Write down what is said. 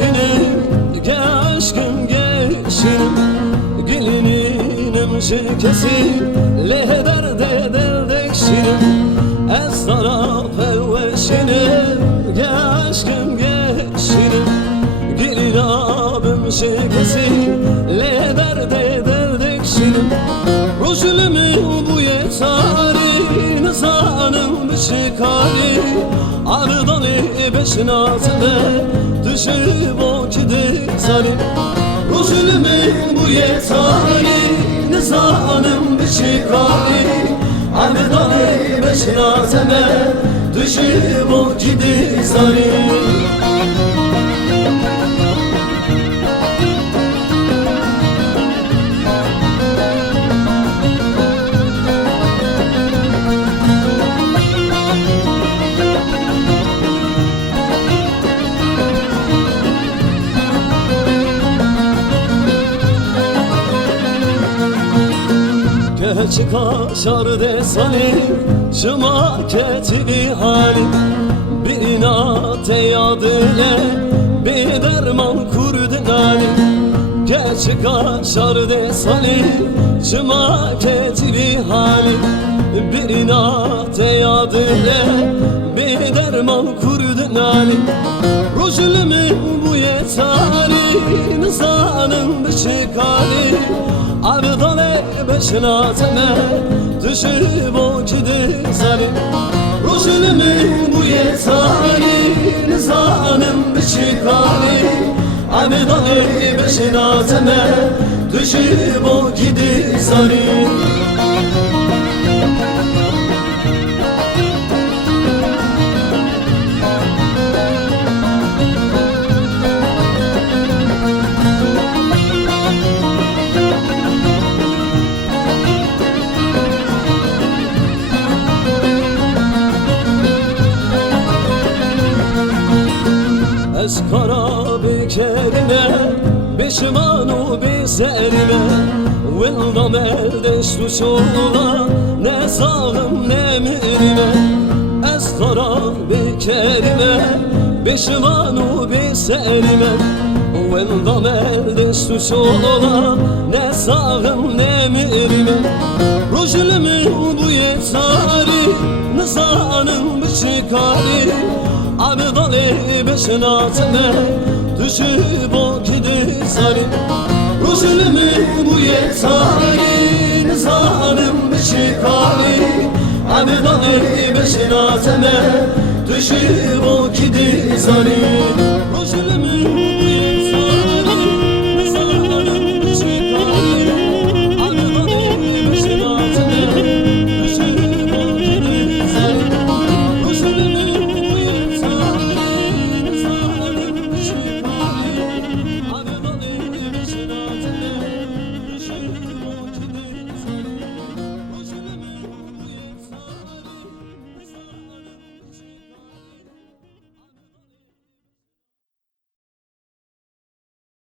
geçinim, aşkım geçinim. Gelininim şirkesi, lehder de derdekşinim. Ez taraf evveşinim, aşkım geçinim. Gelin abim şirkesi, lehder de derdekşinim. Rojulümün bu yetari, nizanım bir şikari. Ardalı beşinatime düşüp o kidi zalim. Rojulümün bu yetari, nizanım bir şikari. Ardalı beşinatime düşüp o kidi zalim. Geç kaşar desani, şıma ketili hali. Bir inat eyadile, bir derman kurdun hali. Geç kaşar desani, şıma ketili hali. Bir inat eyadile, bir derman kurdun hali. Rojulümün bu yetari, nizanım bir şikari. Ardale beşinatime düşüp o kidi zalim. Rojulümün bu yetari, nizanım bir şikari. Ardale beşinatime düşüp o kidi zalim. Ez kara bekerime, beşimanu bezerime. Vildam elde şuşula, ne sağım ne mirime. Ez kara bekerime, beşimanu bezerime. Vildam elde şuşula, ne sağım ne mirime. Rojulümün bu yetari, nizanım bir şikari. Ardalı beşinatime düşüp o kidi zalim. Rojulümün bu yetari, nizanım bir şikari. Ardalı beşinatime düşüp o kidi zalim.